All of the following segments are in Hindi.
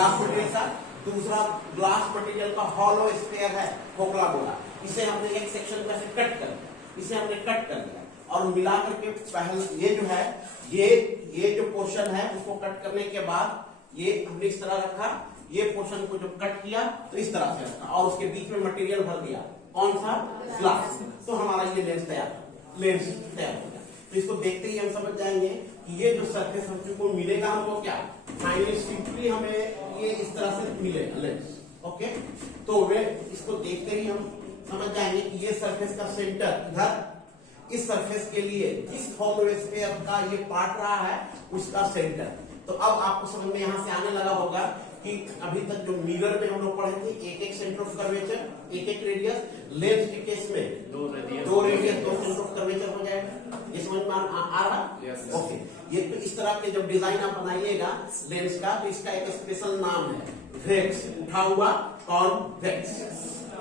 ग्लास मटेरियल का, दूसरा ग्लास मटेरियल का हॉलो स्फीयर है खोखला गोला। इसे हमने एक सेक्शन में से कट कर दिया, इसे हमने कट कर दिया और मिला करके पहले ये जो है ये जो पोर्शन है उसको कट करने के बाद ये हमने इस तरह रखा, ये पोर्शन को जो कट किया तो इस तरह से रखा और उसके बीच में मटेरियल भर दिया, कौन सा, ग्लास। तो हमारा ये लेंस तैयार हो गया। तो इसको देखते ही हम समझ जाएंगे कि ये जो सरफेस हमको मिलेगा हमको क्या, फाइनली सिंपली हमें ये इस तरह से मिलेगा लेंस। ओके, तो वे इसको देखते ही हम समझ जाएंगे कि ये सरफेस का सेंटर इधर, इस सरफेस के लिए जिस हॉलो स्फीयर का ये पार्ट रहा है उसका सेंटर। तो अब आपको समझ में यहां से आने लगा होगा कि अभी तक जो मिरर में हम लोग पढ़े थे एक एक सेंटर ऑफ कर्वेचर, एक एक रेडियस, लेंस के केस में दो रेडियस, दो सेंटर ऑफ कर्वेचर हो जाएगा। ये समझ में आ रहा है? ओके, ये तो इस तरह के जब डिजाइन आप बनाइएगा लेंस का तो इसका एक स्पेशल नाम है वेक्स, उठा हुआ कॉन्वेक्स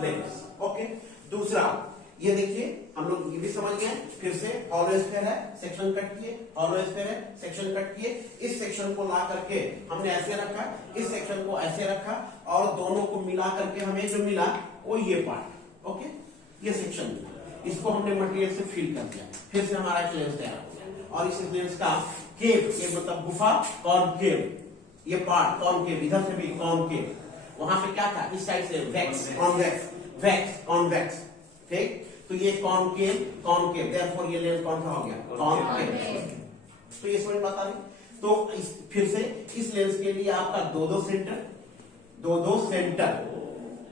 लेंस। ओके, दूसरा ये देखिए हम लोग ये भी समझ गए, फिर से हॉलो स्फीयर है, सेक्शन कट किए, हॉलो स्फीयर है, सेक्शन कट किए, इस सेक्शन को ला करके हमने ऐसे रखा, इस सेक्शन को ऐसे रखा और दोनों को मिला करके हमें जो मिला वो ये पार्ट। ओके, ये सेक्शन मिला, इसको हमने मटेरियल से फिल कर दिया, फिर से हमारा एक लेंस तैयार हो गया। और इस लेंस का केव, ये मतलब गुफा, कॉनकेव, ये पार्ट कॉनकेव, इधर से भी कॉनकेव, वहां पे क्या था, इस साइड से वैक्स, कॉन्वेक्स, वैक्स, कॉन्वेक्स। ठीक, तो ये कॉनकेव, कॉनकेव, देयरफॉर ये लेंस कौन सा हो गया, कॉनकेव। तो ये समझ बता रही। तो फिर से इस लेंस के लिए आपका दो सेंटर, दो सेंटर,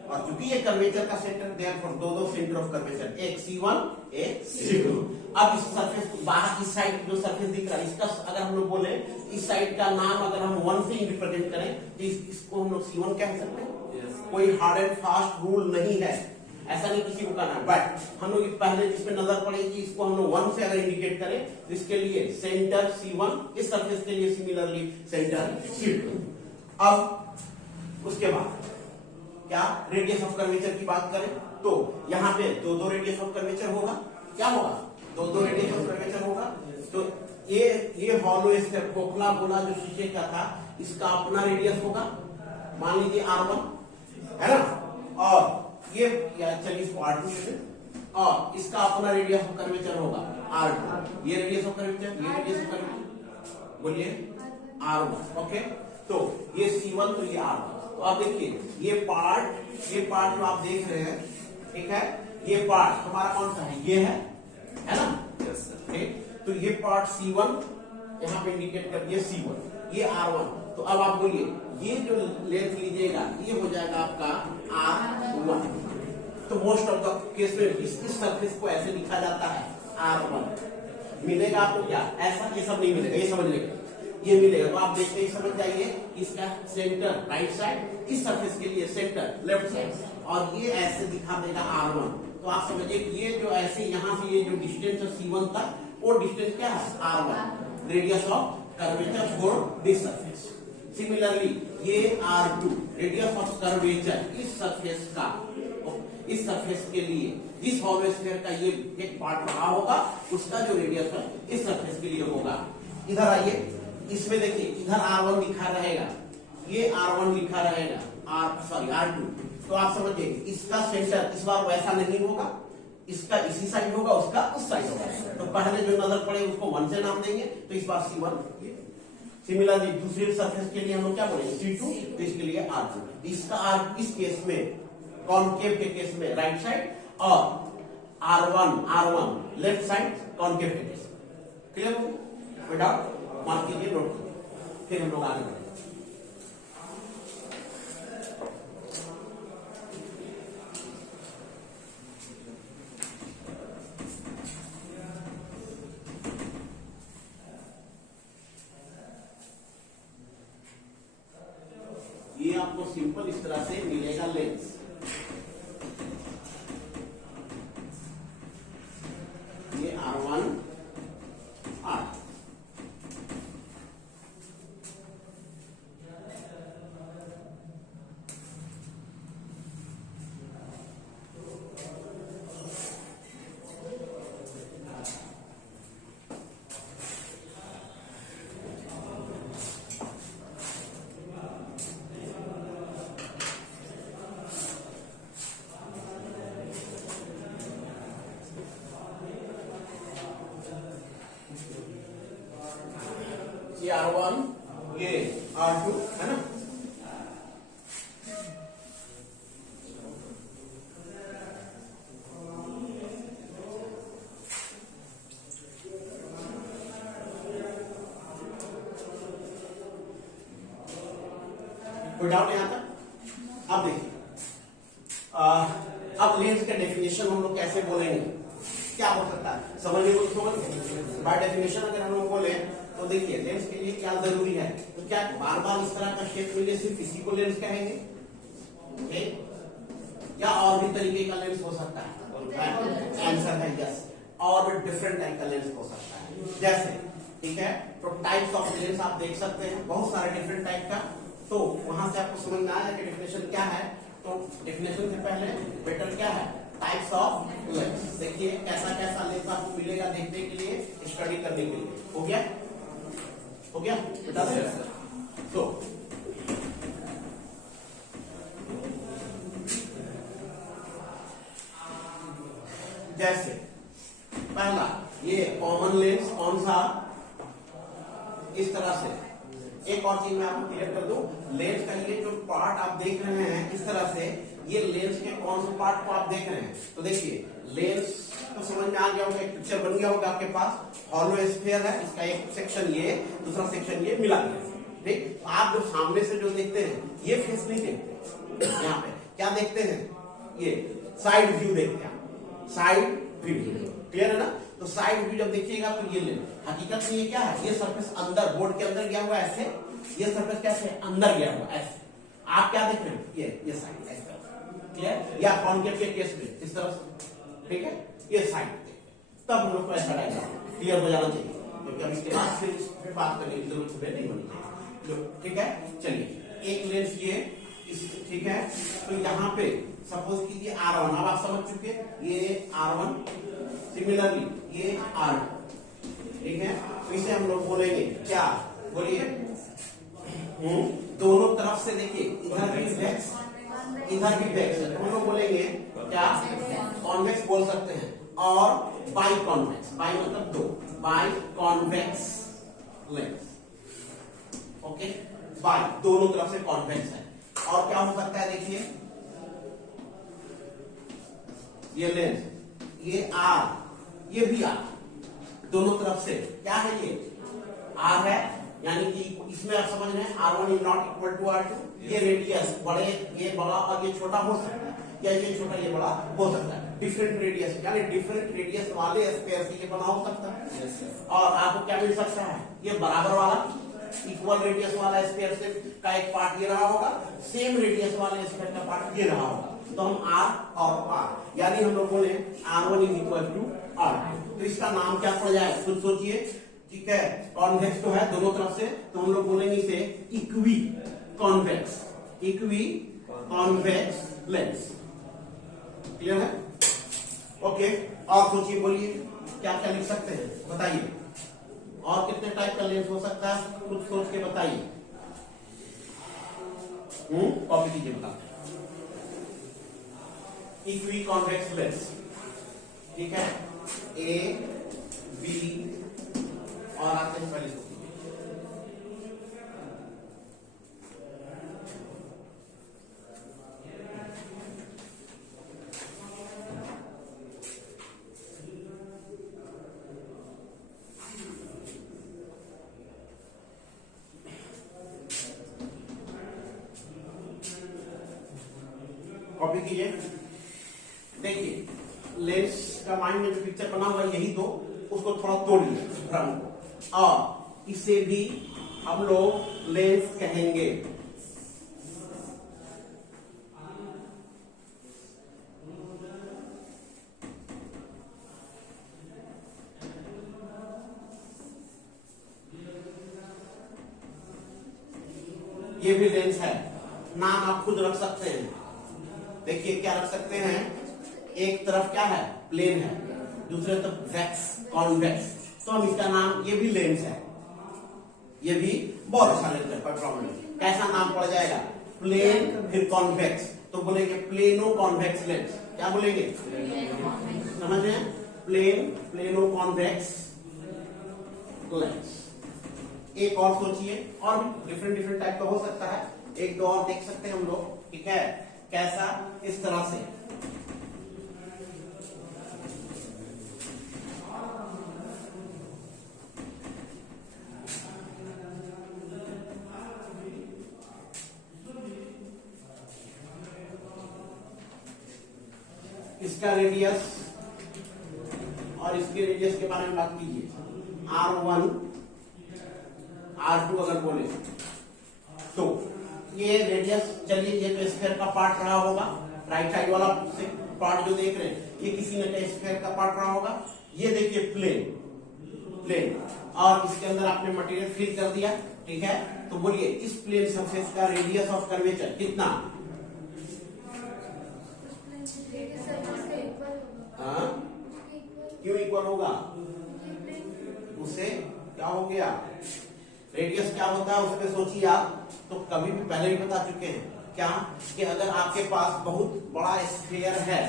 और चूंकि ये कर्वेचर का सेंटर, देयरफॉर दो सेंटर ऑफ कर्वेचर, एक C1 एक C2। अब इस सरफेस बाहर इस साइड जो सरफेस दिख रहा है इसका अगर हम लोग बोले इस साइड का नाम अगर हम 1 से रिप्रेजेंट करें तो इसको हम लोग C1 कह सकते हैं। कोई हार्ड एंड फास्ट रूल नहीं है, ऐसा नहीं किसी को करना है, बट हम लोग पहले जिसमें नजर पड़ेगी इसको हम लोग 1 से अगर इंडिकेट करें तो इसके लिए सेंटर C1, इस सरफेस के लिए सिमिलरली सेंटर C2। अब उसके बाद क्या रेडियस ऑफ कर्वेचर की बात करें तो यहाँ पे दो रेडियस ऑफ कर्वेचर होगा, क्या होगा, दो रेडियस ऑफ कर्वेचर होगा। तो ये हॉलो स्फीयर खोखला गोला जो शीशे का था इसका अपना रेडियस होगा, मान लीजिए R1 है ना, और ये चलिए इसको R2 से, और इसका अपना रेडियस ऑफ कर्वेचर होगा R2, ये रेडियस ऑफ कर्वेचर, ये रेडियस ऑफ कर्वेचर, बोलिए R1। ओके, तो ये C1 तो ये R1। तो आप देखिए ये पार्ट जो आप देख रहे हैं, ठीक है, ये पार्ट हमारा कौन सा है, ये है ना, ठीक। तो ये पार्ट C1 यहाँ पे इंडिकेट कर दिया C1, ये R1। तो अब आप बोलिए ये जो लेंथ लीजिएगा ये हो जाएगा आपका R1। तो मोस्ट ऑफ द केस में इस सरफेस को ऐसे लिखा जाता है R1। मिलेगा आपको क्या, ऐसा ये सब नहीं मिलेगा, ये समझ लेगा, ये मिलेगा। तो आप देखते ही समझ जाइए इसका सेंटर राइट साइड, इस सरफेस के लिए सेंटर लेफ्ट साइड, और ये ऐसे दिखा देगा R1। तो आप समझिए ये जो ऐसे यहाँ से ये जो डिस्टेंस है C1 तक, वो डिस्टेंस क्या है, R1, radius of curvature for this surface. Similarly ये R2, रेडियस ऑफ कर्वेचर इस सरफेस का, इस सरफेस के लिए जिस हॉलो स्फीयर का ये एक पार्ट रहा होगा उसका जो रेडियस है इस सरफेस के लिए होगा। इधर आइए, इसमें देखिए इधर R1 लिखा रहेगा, ये R1 लिखा रहेगा, R2। तो आप समझिए इसका सेंटर इस बार वैसा नहीं होगा, इसका इसी साइड होगा, उसका उस साइड होगा। तो पहले जो नजर पड़े उसको 1 से नाम देंगे, तो इस बार C1। सिमिलरली दूसरे सरफेस के लिए हम लोग क्या बोलेंगे, C2, तो इसके लिए R2। इसका इस केस में कॉनकेव के केस में राइट साइड, और R1 लेफ्ट साइड कॉनकेव के केस में। क्लियर हो, कोई डाउट, मार्क कीजिए, नोट कीजिए, फिर हम लोग आगे बढ़ेंगे। ये आपको सिंपल इस तरह से मिलेगा लेंस। ये R1 R, ये R1, ये R2 है ना। कोई डाउट यहां तक? अब देखिए, अब लेंस का डेफिनेशन हम लोग कैसे बोलेंगे, क्या हो सकता है समझने को। तो बाय डेफिनेशन अगर हम लोग बोले तो देखिए लेंस के लिए क्या जरूरी है, तो क्या बार बार इस तरह का शेप मिले सिर्फ इसी को लेंस कहेंगे, ओके, या और भी तरीके का लेंस हो सकता है? आंसर है यस, और भी डिफरेंट टाइप का लेंस हो सकता है। जैसे ठीक है, तो टाइप्स ऑफ लेंस आप देख सकते हैं, बहुत सारे डिफरेंट टाइप का। तो वहां से आपको समझ में आया कि डेफिनेशन क्या है। तो डेफिनेशन से पहले बेटर क्या है, टाइप्स ऑफ लेंस। देखिए कैसा कैसा लेंस आपको मिलेगा देखने के लिए, स्टडी करने के लिए। हो गया, हो गया बता दें। तो जैसे पहला ये कॉमन लेंस कौन सा, इस तरह से। एक और चीज मैं आपको क्लियर कर दूं, लेंस का ये जो पार्ट आप देख रहे हैं इस तरह से, ये लेंस के कौन से पार्ट को आप देख रहे हैं। तो देखिए लेंस तो समझ में आ गया होगा, एक पिक्चर बन गया होगा आपके पास। हॉलो स्फीयर है, इसका एक सेक्शन ये, दूसरा सेक्शन ये मिला दिया, ठीक। आप जो सामने से जो देखते हैं ये फेस नहीं देखते, यहाँ पे क्या देखते हैं, ये साइड व्यू देखते हैं, साइड व्यू। क्लियर है ना। तो साइड व्यू जब देखिएगा तो ये लेंस, हकीकत में ये क्या है, ये सरफेस अंदर बोर्ड के अंदर गया हुआ ऐसे, ये सरफेस कैसे अंदर गया हुआ ऐसे। आप क्या देख रहे हैं, ये साइड ऐसे, क्लियर, या कॉन्केव के केस में इस तरह से, ठीक है, ये साइड तब हम लोग को ऐसा डायग्राम क्लियर हो जाना चाहिए, क्योंकि अब इसके बाद फिर इस पे बात करने की जरूरत सुबह नहीं होनी चाहिए, ठीक है। चलिए एक लेंस ये ठीक है, तो यहाँ पे सपोज कीजिए R1, अब आप समझ चुके, ये R1, सिमिलरली ये R2, ठीक है। तो इसे हम लोग बोलेंगे क्या, बोलिए, दोनों तरफ से देखिए, इधर भी वेक्स इधर भी वेक्स है, तो हम लोग बोलेंगे क्या, कॉन्वेक्स बोल सकते हैं। और बाई कॉन्वेक्स, बाई मतलब दो, by convex lens, okay, by दोनों तरफ से कॉन्वेक्स है। और क्या हो सकता है, देखिए ये लेंस, ये R, ये भी R, दोनों तरफ से क्या है, ये R है, यानी कि इसमें आप समझ रहे हैं R1 is not equal to R2। ये रेडियस बड़े, ये बड़ा और ये छोटा हो सकता है, या ये छोटा ये बड़ा हो सकता है। डिफरेंट रेडियस, यानी डिफरेंट रेडियस वाले स्फीयर से ये बना हो सकता है। और आपको क्या मिल सकता है, ये बराबर वाला इक्वल रेडियस वाला स्फीयर से का एक पार्ट ये रहा होगा, सेम रेडियस वाले स्फीयर का पार्ट ये रहा होगा। तो हम R और R, यानी हम लोग बोले R1 is equal to R2। तो इसका नाम क्या पड़ जाए, खुद सोचिए, ठीक है। कॉन्वेक्स तो है दोनों तरफ से, तो हम लोग बोलेंगे इसे equi convex, equi convex lens. Clear है, ओके। और सोचिए, बोलिए क्या क्या लिख सकते हैं, बताइए, और कितने टाइप का लेंस हो सकता है, कुछ सोच के बताइए। कॉपी कीजिए, बताते हैं। इक्वी कॉन्वेक्स लेंस, ठीक है, ए बी, और आते हैं पहले कॉपी कीजिए। देखिए लेंस का माइंड में जो पिक्चर बना हुआ है यही तो, उसको थोड़ा तोड़ लीजिए भ्रम को, और इसे भी हम लोग लेंस कहेंगे। ये भी लेंस है, नाम आप खुद रख सकते हैं। देखिए क्या रख सकते हैं, एक तरफ क्या है, प्लेन है, दूसरे तरफ वेक्स, कॉन्वेक्स, तो हम इसका नाम, ये भी लेंस है, ये भी बहुत अच्छा लेंस है, कोई प्रॉब्लम नहीं। कैसा नाम पड़ जाएगा, प्लेन फिर कॉन्वेक्स, तो बोलेंगे प्लेनो कॉन्वेक्स लेंस। क्या बोलेंगे, समझ रहे हैं, प्लेन प्लेनो कॉन्वेक्स लेंस। एक और सोचिए, और भी डिफरेंट डिफरेंट टाइप का हो सकता है, एक दो और देख सकते हैं हम लोग, ठीक है। कैसा? इस तरह से इसका रेडियस और इसके रेडियस के बारे में बात कीजिए। R1 R2 अगर बोले तो ये रेडियस, चलिए ये तो स्फीयर का पार्ट रहा होगा, राइट साइड वाला पार्ट जो देख रहे हैं ये किसी ने स्फीयर का पार्ट रहा होगा। ये देखिए प्लेन, और इसके अंदर आपने मटेरियल फिल कर दिया, ठीक है। तो बोलिए इस प्लेन सरफेस का रेडियस ऑफ कर्वेचर कितना? क्यों इक्वल होगा? उससे क्या हो गया? रेडियस क्या होता है उसमें सोचिए आप, तो कभी भी पहले भी बता चुके हैं क्या, कि अगर आपके पास बहुत बड़ा स्फीयर है,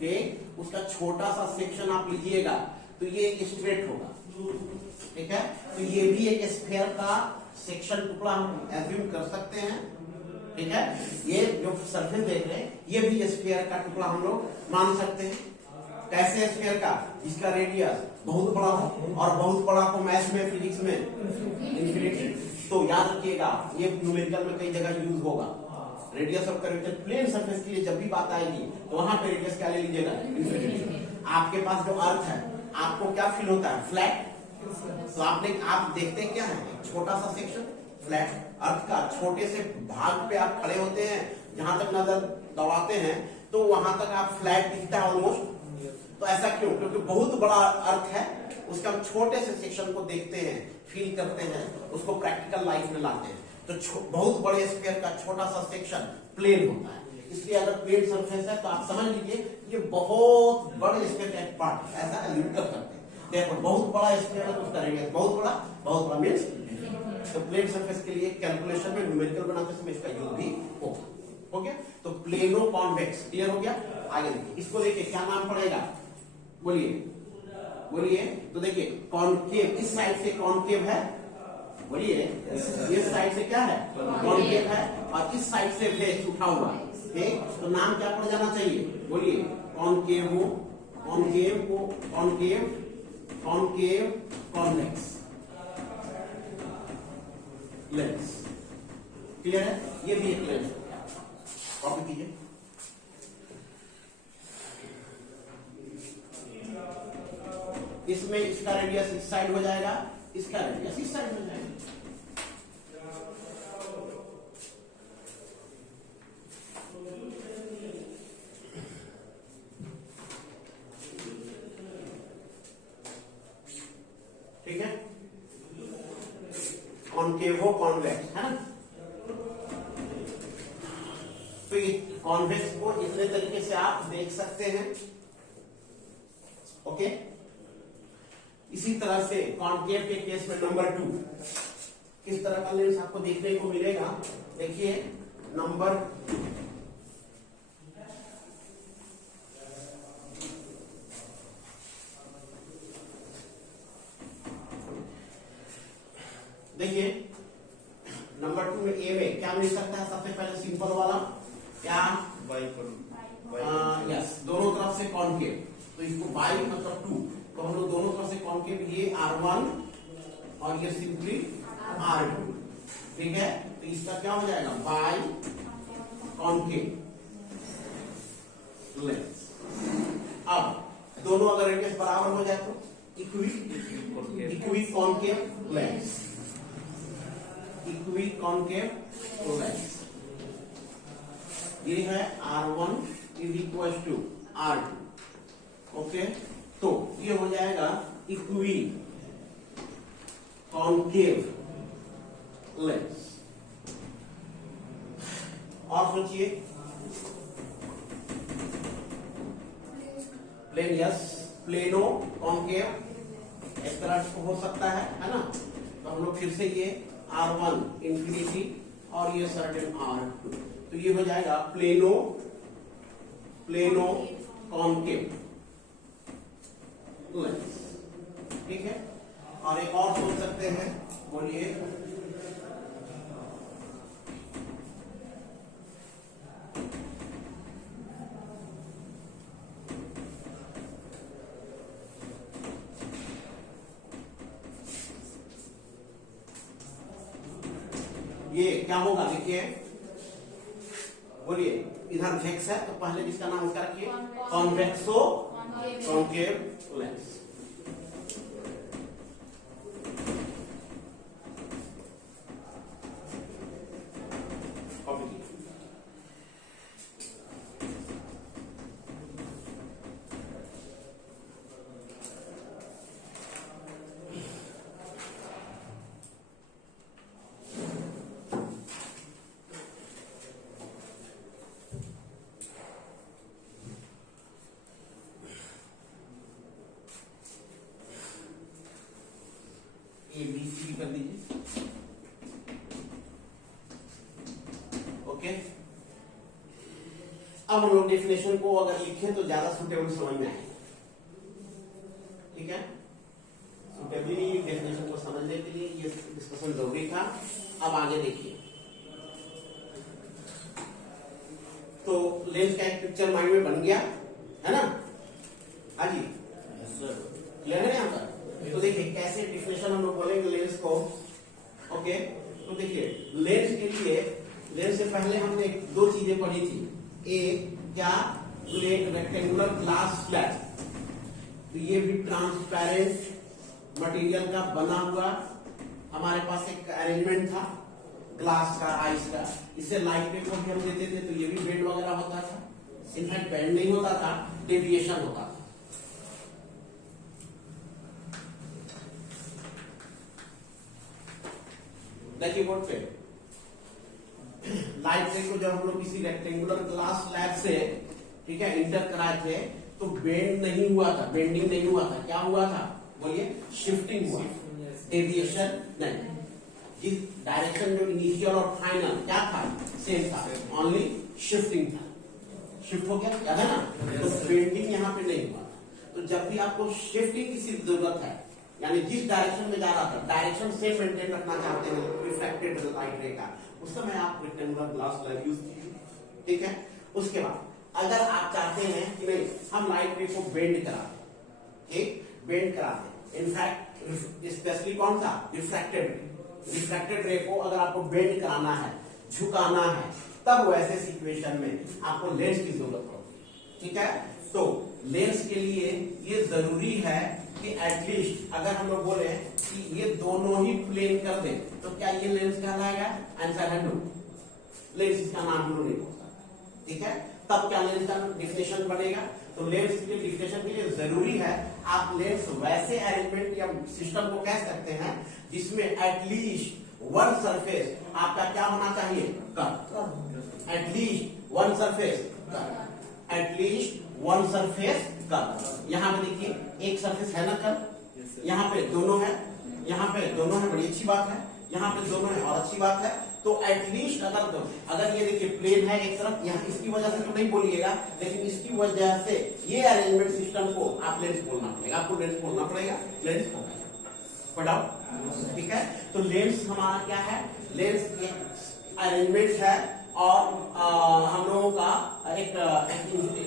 ठीक, उसका छोटा सा सेक्शन आप लीजिएगा तो ये स्ट्रेट होगा, ठीक है। तो ये भी एक स्फीयर का सेक्शन टुकड़ा हम एज्यूम कर सकते हैं, ठीक है। ये जो सरफेस देख रहे हैं ये भी स्फीयर का टुकड़ा हम लोग मान सकते हैं। कैसे स्फीयर का? जिसका रेडियस बहुत बड़ा हो, और बहुत बड़ा को मैथ्स में, फिजिक्स में इन्फिनिटी। तो याद रखिएगा ये न्यूमेरिकल में कई जगह यूज होगा। Radius of curvature plane surface के लिए जब भी बात आएगी तो वहां पे रेडियस क्या ले लीजिएगा? इन्फिनिटी। आपके पास जो अर्थ है आपको क्या फील होता है? फ्लैट। तो आप देखते क्या है? छोटा सा सेक्शन फ्लैट अर्थ का, छोटे से भाग पे आप खड़े होते हैं, जहां तक नजर दौड़ाते हैं तो वहां तक आप फ्लैट दिखता है ऑलमोस्ट। तो ऐसा क्यों? क्योंकि बहुत बड़ा अर्थ है, उसके हम छोटे से सेक्शन को देखते हैं, फील करते हैं, उसको प्रैक्टिकल लाइफ में लाते हैं। तो बहुत बड़े स्फीयर का छोटा सा सेक्शन प्लेन होता है। इसलिए अगर प्लेन सरफेस है तो आप समझ लीजिए ये बहुत बड़े स्फीयर का एक पार्ट, ऐसा एल्यूट कर सकते हैं। देखो बहुत बड़ा स्फीयर है तो उसका रेडियस बहुत बड़ा मीन्स, तो प्लेन सरफेस के लिए कैलकुलेशन में न्यूमेरिकल बनाते समय इसका यूज भी होगा। हो गया? तो प्लेनो कॉन्वेक्स क्लियर हो गया। आगे देखिए, इसको देखिए क्या नाम पड़ेगा? बोलिए। तो देखिए कॉन्केव, इस साइड से कॉन्केव है, बोलिए इस साइड से क्या है? कॉन्केव है, और इस साइड से फेस उठा हुआ, ठीक। तो नाम क्या पड़ जाना चाहिए? बोलिए कॉन्केव कॉन्वेक्स लेंस। क्लियर है? ये भी एक लेंस हो गया। कॉपी कीजिए। इसमें इसका रेडियस इस साइड हो जाएगा, इसका रेडियस इस साइड हो जाएगा। ठीक है, कॉन्केवो कॉन्वेक्स है ना। तो ये कॉन्वेक्स को इतने तरीके से आप देख सकते हैं। ओके, इसी तरह से कॉन्केव के केस में नंबर 2 किस तरह का लेंस आपको देखने को मिलेगा? देखिए नंबर नंबर 2 में ए में क्या मिल सकता है? सबसे पहले सिंपल वाला क्या? यस, दोनों तरफ से कॉन्केव। तो इसको बाई मतलब 2, तो हम लोग दोनों तरफ से कॉन्केव, ये R1 और ये सिंपली R2, ठीक है। तो इसका क्या हो जाएगा? By concave lens. अब दोनों अगर रेडियस बराबर हो जाए तो equi concave lens, equi concave lens. ये है R1 is equal to R2, okay. तो ये हो जाएगा इक्वी कॉन्केव लेंस। और सोचिए प्लेन, यस, प्लेनो कॉन्केव इस तरह से हो सकता है ना। तो हम लोग फिर से ये R1 इंफिनिटी और ये सर्टेन R2, तो ये हो जाएगा प्लेनो कॉन्केव लेंस, ठीक है। और एक और सोच सकते हैं, बोलिए। ये क्या होगा, देखिए, बोलिए। इधर वेक्स है तो पहले इसका नाम उसका रखिए, कॉन्वेक्सो कॉन्केव लेंस। ABC कर दीजिए, ओके। अब हम लोग डेफिनेशन को अगर लिखें तो ज्यादा सुटेबल समझ में आए, ठीक है। सुटेबली डेफिनेशन को समझने के लिए ये डिस्कशन जरूरी था। अब आगे देखिए, तो लेंस का एक पिक्चर माइंड में बन गया है ना, हाँ जी, क्लियर है यहाँ पर। तो देखिए कैसे डिफिनेशन हम लोग बोलेंगे लेंस को, ओके। तो देखिए लेंस के लिए, लेंस से पहले हमने दो चीजें पढ़ी थी। एक क्या, रेक्टेंगुलर ग्लास स्लैब, तो ये भी ट्रांसपेरेंट मटेरियल का बना हुआ हमारे पास एक अरेंजमेंट था ग्लास का, आइस का। इससे लाइट पे को भी हम देते थे तो ये भी बेंड वगैरह होता था। इनफैक्ट बेंड नहीं होता था, डेविएशन होता था। देखिए बोर्ड पे लाइट रे को जब हम लोग किसी रेक्टेंगुलर ग्लास स्लैब से, ठीक है, इंटर कराए थे तो बेंड नहीं हुआ था, बेंडिंग नहीं हुआ था। क्या हुआ था, बोलिए, शिफ्टिंग हुआ, डेविएशन नहीं। जिस डायरेक्शन जो इनिशियल और फाइनल क्या था, सेम था, ओनली शिफ्टिंग था। शिफ्ट हो गया, याद है ना। तो बेंडिंग यहाँ पे नहीं हुआ। तो जब भी आपको शिफ्टिंग की सिर्फ जरूरत है, यानी जिस डायरेक्शन में जा रहा था डायरेक्शन सेम मेंटेन रखना चाहते हैं रिफ्लेक्टेड लाइट रे का, उस समय आप रेक्टेंगुलर ग्लास स्लैब यूज कीजिए, ठीक है। उसके बाद अगर आप चाहते हैं कि नहीं हम लाइट रे को बेंड करा दें, ठीक, बेंड करा दें, इनफैक्ट स्पेशली कौन सा, रिफ्रैक्टेड रे को अगर आपको बेंड कराना है, झुकाना है, तब वैसे सिचुएशन में आपको लेंस की जरूरत होगी, ठीक है। तो लेंस के लिए ये जरूरी है कि एटलीस्ट अगर हम लोग बोले कि ये दोनों ही प्लेन कर दें तो क्या ये लेंस कहलाएगा, आंसर है नो, लेंस इसका नाम नो नहीं होता, ठीक है। तब क्या लेंस का डिफिनेशन बनेगा, तो लेंस के डिफिनेशन के लिए जरूरी है आप लेंस वैसे अरेंजमेंट या सिस्टम को कह सकते हैं जिसमें एटलीस्ट वन सरफेस आपका क्या होना चाहिए, curve, at least one surface curve, at least one surface curve. यहाँ पे देखिए एक सरफेस है ना कर्व, यहाँ पे दोनों है, यहाँ पे दोनों है, बड़ी अच्छी बात है, यहाँ पे दोनों है और अच्छी बात है। तो एटलीस्ट अगर ये देखिए प्लेन है एक तरफ, यहाँ इसकी वजह से तो नहीं बोलिएगा, लेकिन इसकी वजह से ये अरेंजमेंट सिस्टम को आप लेंस बोलना पड़ेगा, आपको लेंस बोलना पड़ेगा, लेंस होगा, पढ़ाओ, ठीक है। तो लेंस हमारा क्या है, लेंस एक अरेंजमेंट है और हम लोगों का एक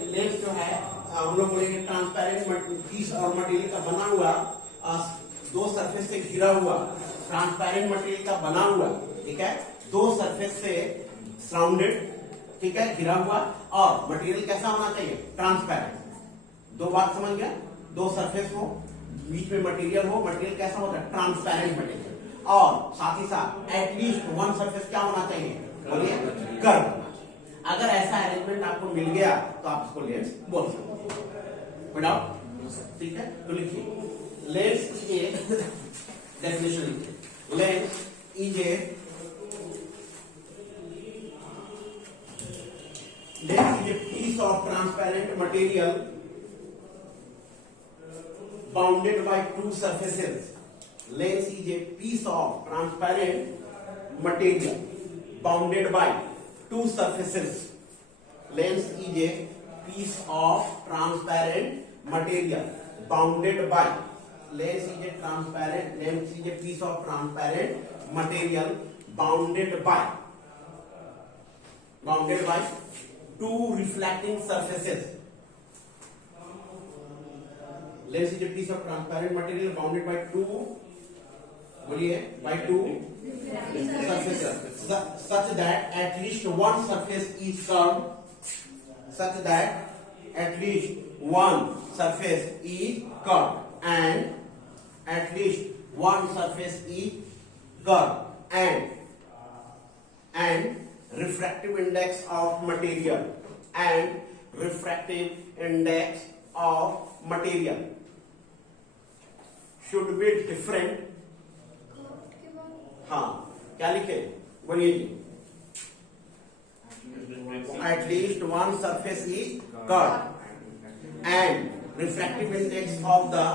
लेंस जो है हम लोग बोलेंगे ट्रांसपेरेंट पीस और मटेरियल का बना हुआ, दो सरफेस से घिरा हुआ, ट्रांसपेरेंट मटेरियल का बना हुआ, ठीक है, दो सरफेस से सराउंडेड, ठीक है, घिरा हुआ, और मटेरियल कैसा होना चाहिए, ट्रांसपेरेंट। दो बात समझ गया, दो सरफेस हो, बीच में मटेरियल हो, मटेरियल कैसा होता है, ट्रांसपेरेंट मटेरियल, और साथ ही साथ एटलीस्ट वन सरफेस क्या होना चाहिए, बोलिए, कर्व होना चाहिए। अगर ऐसा अरेंजमेंट आपको मिल गया तो आप इसको लेंस बोल सकते हैं, पढ़ाओ, ठीक है। तो लिखिए लेंस इज ए, डेफिनेशन लिखिए, lens is a, lens is a piece of transparent material bounded by two surfaces. Lens is a piece of transparent material bounded by two surfaces. Lens is a piece of transparent material bounded by lens is a transparent, lens is a piece of transparent material bounded by two reflecting surfaces. Lens is a piece of transparent material bounded by two, बोलिए, by two surfaces, such that at least one surface is curved, such that at least one surface is curved, and at least one surface is curved, and refractive index of material, and refractive index of material should be different. हाँ, क्या लिखे, बोलिए जी. At least one surface is curved, and refractive index of the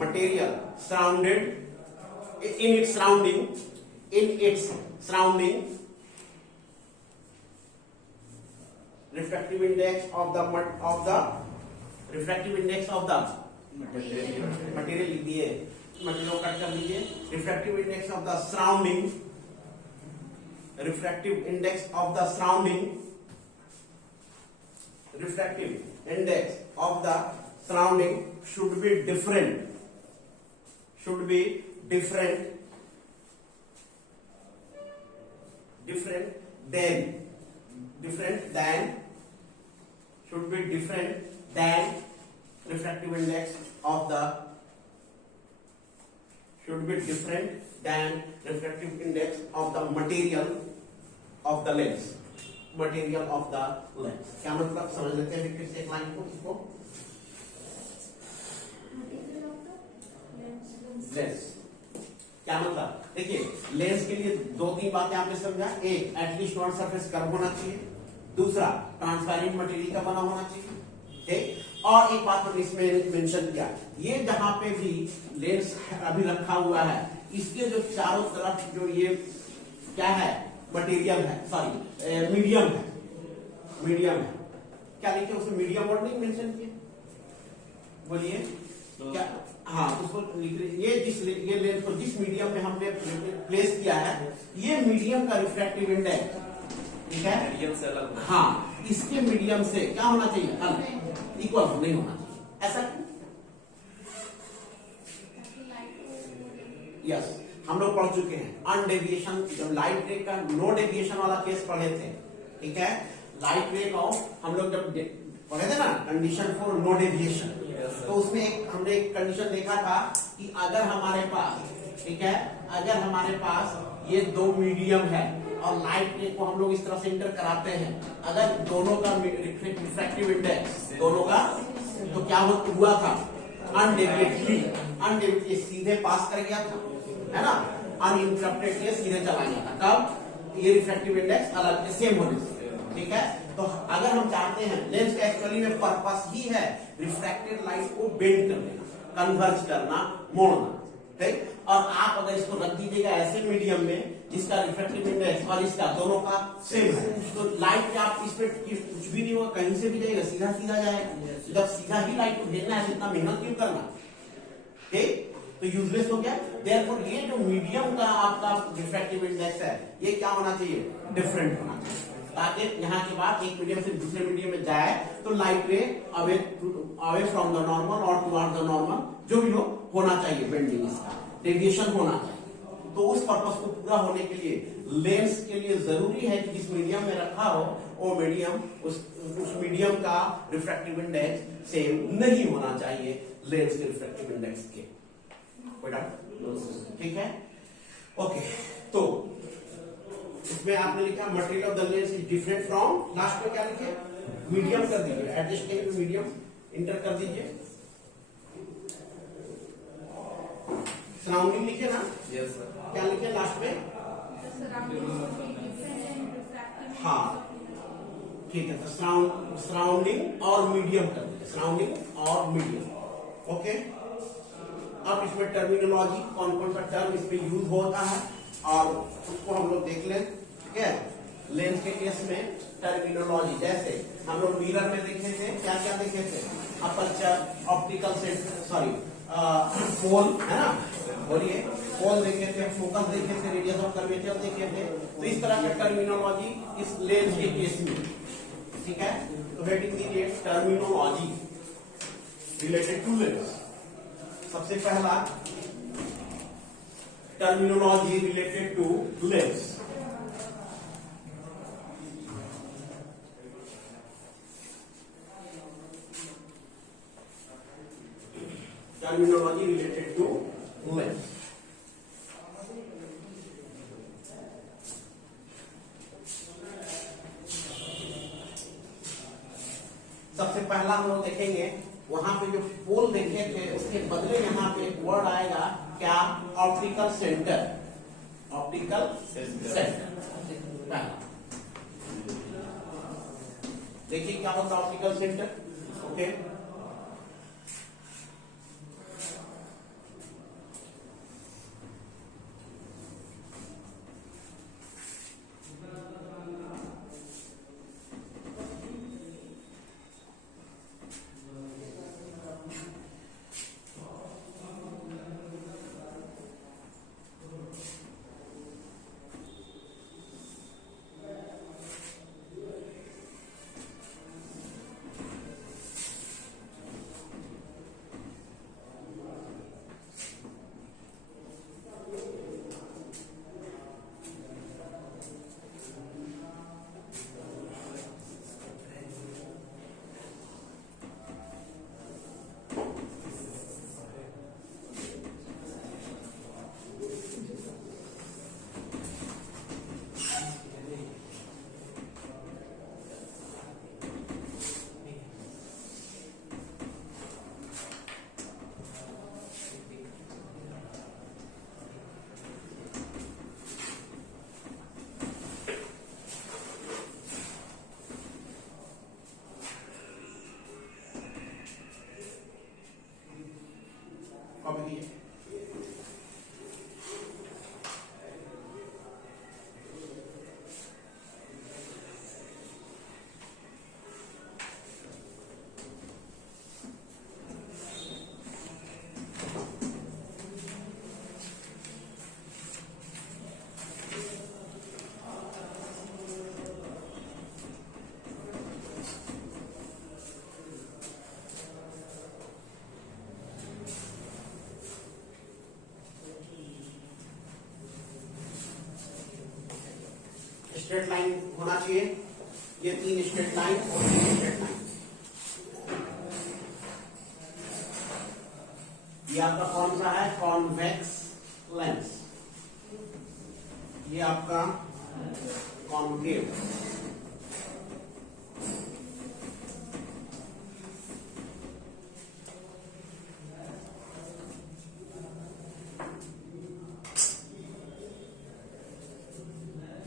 material surrounded in its surrounding refractive index of the material लिख दिए, मटेरियल कट कर लीजिए. refractive index of the surrounding refractive index of the surrounding should be different than refractive index of the material of the lens. क्या मतलब समझ लेते हैं फिर से एक लाइन को, इसको लेंस क्या मतलब. देखिए, लेंस के लिए दो तीन बातें आपने समझा. एक, एटलीस्ट वन सरफेस कर्व होना चाहिए. दूसरा, ट्रांसपेरेंट मटेरियल का बना होना चाहिए. ठीक. और एक बात हमने इसमें मेंशन किया, ये जहां पे भी लेंस अभी रखा हुआ है, इसके जो चारों तरफ जो ये क्या है, मटेरियल है, सॉरी मीडियम है. क्या लिखे उसमें, मीडियम वर्ड नहीं मेंशन किया, बोलिए क्या. हाँ, उसको लिख रहे, ये लेंस को जिस मीडियम में हमने प्लेस किया है, ये मीडियम का रिफ्रैक्टिव इंडेक्स, ठीक है, मीडियम से अलग. हाँ, इसके मीडियम से क्या होना चाहिए, अलग, इक्वल नहीं होना चाहिए. ऐसा यस, हम लोग पढ़ चुके हैं अनडेविएशन. जब लाइट रे का नो डेविएशन वाला केस पढ़े थे, ठीक है, लाइट रे का हम लोग जब पढ़े थे ना, कंडीशन फॉर नो डेविएशन, तो उसमें हमने एक कंडीशन देखा था कि अगर हमारे पास, ठीक है, अगर हमारे पास ये दो मीडियम है और लाइट रे को हम लोग इस तरह से इंटर कराते हैं, अगर दोनों का रिफ्रैक्टिव इंडेक्स दोनों का, तो क्या हुआ था, अनडेविएटली सीधे पास कर गया था, है ना, अनइंटरप्टेड ये सीधे चला गया था. कब, ये रिफ्रैक्टिव इंडेक्स अलग सेम होने से. ठीक है, तो अगर हम चाहते हैं, लेंस का एक्चुअली में पर्पस ही है रिफ्रैक्टेड लाइट को बेंड कर देना, कन्वर्ज करना, मोड़ना. ठीक. और आप अगर इसको रख दीजिएगा ऐसे मीडियम में जिसका रिफ्रैक्टिव इंडेक्स और इसका दोनों का सेम है, तो लाइट आप इस पे कुछ भी नहीं होगा, कहीं से भी जाएगा, सीधा जाएगा. जब सीधा ही लाइट को भेजना है, इतना मेहनत क्यों करना. ठीक, तो यूजलेस हो गया. देयरफॉर ये जो मीडियम का आपका रिफ्रैक्टिव इंडेक्स है, ये क्या होना चाहिए, डिफरेंट होना चाहिए, ताकि यहाँ के बाद एक मीडियम से दूसरे मीडियम में जाए तो लाइट रे अवे फ्रॉम द नॉर्मल और टुवर्ड द नॉर्मल जो भी होना चाहिए, बेंडिंग इसका डेविएशन होना चाहिए. तो उस पर्पस को पूरा होने के लिए लेंस के लिए जरूरी है कि जिस मीडियम में रखा हो वो मीडियम, उस मीडियम का रिफ्रैक्टिव इंडेक्स सेम नहीं होना चाहिए लेंस के रिफ्रैक्टिव इंडेक्स के. ठीक है, ओके. तो इसमें आपने लिखा material of the lens is different from, last में क्या लिखे, मीडियम कर दीजिए, एडजस्ट मीडियम इंटर कर दीजिए. सराउंडिंग लिखे ना, यस सर. क्या लिखे लास्ट में, हाँ ठीक है. तो सराउंडिंग और मीडियम कर दीजिए, सराउंडिंग और मीडियम. ओके. अब इसमें टर्मिनोलॉजी कौन सा टर्म इसमें यूज होता है और उसको हम लोग देख लें. ठीक है, लेंस के केस में टर्मिनोलॉजी। जैसे हम लोग मिरर में देखे थे, क्या क्या देखे थे? Aperture, optical centre, sorry pole, है ना, बोलिए, पोल देखे थे, फोकस देखे थे, रेडियस ऑफ कर्वेचर देखे थे। तो इस तरह का टर्मिनोलॉजी इस लेंस के केस में, ठीक है। तो हेडिंग दीजिए टर्मिनोलॉजी रिलेटेड टू लेंस। सबसे पहला terminology related to lens. Terminology related to lens. सबसे पहला हम लोग देखेंगे, वहां पे जो पोल देखे थे उसके बदले यहाँ पे एक वर्ड आएगा, क्या? Optical centre. ऑप्टिकल सेंटर पहला देखिए क्या होता है optical centre. Okay, straight line होना चाहिए, ये 3 स्ट्रेट लाइन और 3 स्ट्रेट लाइन। ये आपका कौन सा है? Convex lens. ये आपका कॉन्केव।